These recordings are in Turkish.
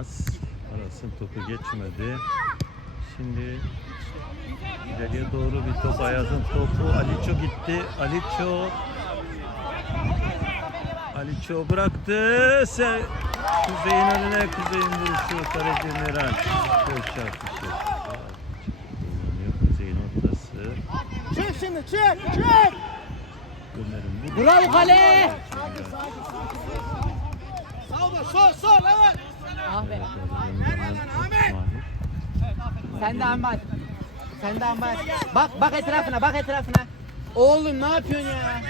Aras. Aras'ın topu geçmedi. Şimdi ileriye doğru bir top. Ayaz'ın topu. Aliço gitti. Aliço. Aliço bıraktı. Se Kuzey'in önüne. Kuzey'in vuruşu. Kaleci Meral. Gol çarpışı. Kuzey'in ortası. Çık şimdi. Ömer'in bu. Bravo kale. Sağ sol sol evet. Ah. Mahir. Sen de ambar. Sen de ambar. Bak bak etrafına bak etrafına. Oğlum ne yapıyorsun ya?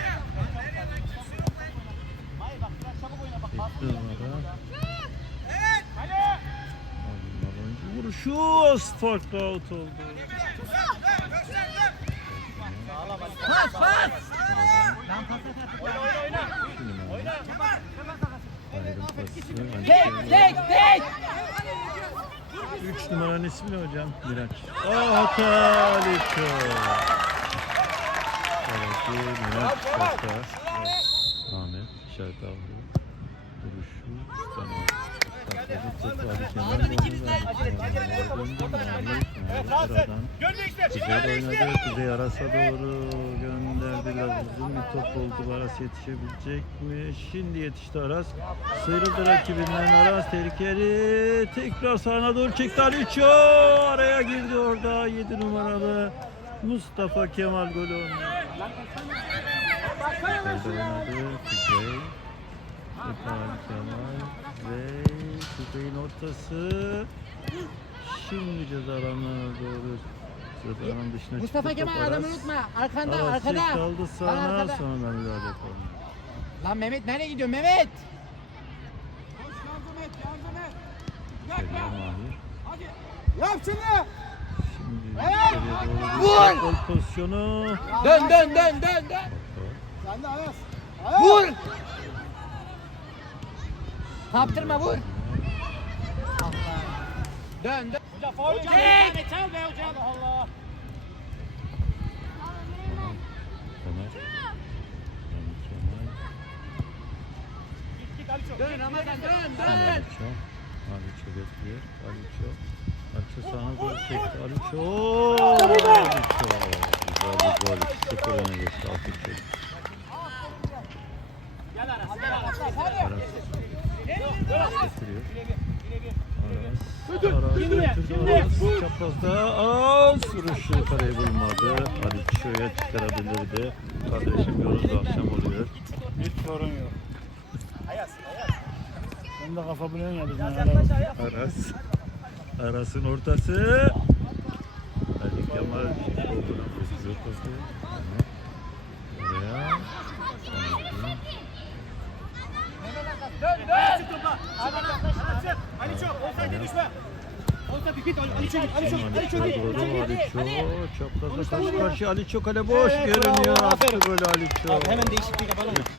Vuruşu start out oldu. Pas pas. Ayrım pası. Tek tek tek. 3 numaranın ismi ne hocam? Miraç. Hata Aliço. Kaleci Miraç şarta. Ahmet şarta aldı. Vuruşu. Tamam. Topu Ali Kemal döndü. Aradan. Kuzey oynadı. Kuzey Aras'a doğru gönderdiler. Uzun bir top oldu. Aras yetişebilecek mi? Şimdi yetişti Aras. Sıyrıldı rakibinden Aras tehlikeli. Tekrar sağına doğru çekti Aliço. Araya girdi orada 7 numaralı Mustafa Kemal golü oynadı. Kuzey'in ortası. Şimdi ceza alanına doğru ceza alanının dışına Mustafa çıktı Kemal adamı unutma. Arkanda arkada. kaldı Lan sağına arkada. sonra müdahale yapalım. Lan Mehmet nereye gidiyor Mehmet? Geliyor Mahir. Yap şimdi. Şimdi içeriye doğru bir Vur! gol pozisyonu. Dön dön dön dön dön. Sen de Ayas. Vur. Kaptırma vur. Allah. Dön dön. Hocam Tek. çal be hocam. Allah. Kemal. Dön Ramazan dön dön. Aliço. Aliço bekliyor. Aliço. Aliço sağına doğru çekti. Aliço. Aliço. Güzel bir gol. 2-0 öne geçti. Altı çekti. Aras. Getiriyor. Aras. Aras götürdü. Aras. Çaprazda. Aras. Vuruşu kareyi bulmadı. Aliço'ya çıkarabilirdi. Kardeşim yoruldu. Akşam oluyor. Hiç sorun yok. Ayas. Ayas. Sen de kafa buluyorsun ya bizim. Aras. Aras'ın ortası. Ali Kemal Şikoğlu'na koşuyor Ali çok. Ali. Ali. Aliço. Çapraza karşı karşıya. Aliço kale boş görünüyor. Attı golü Aliço. Hemen değişiklik yapalım.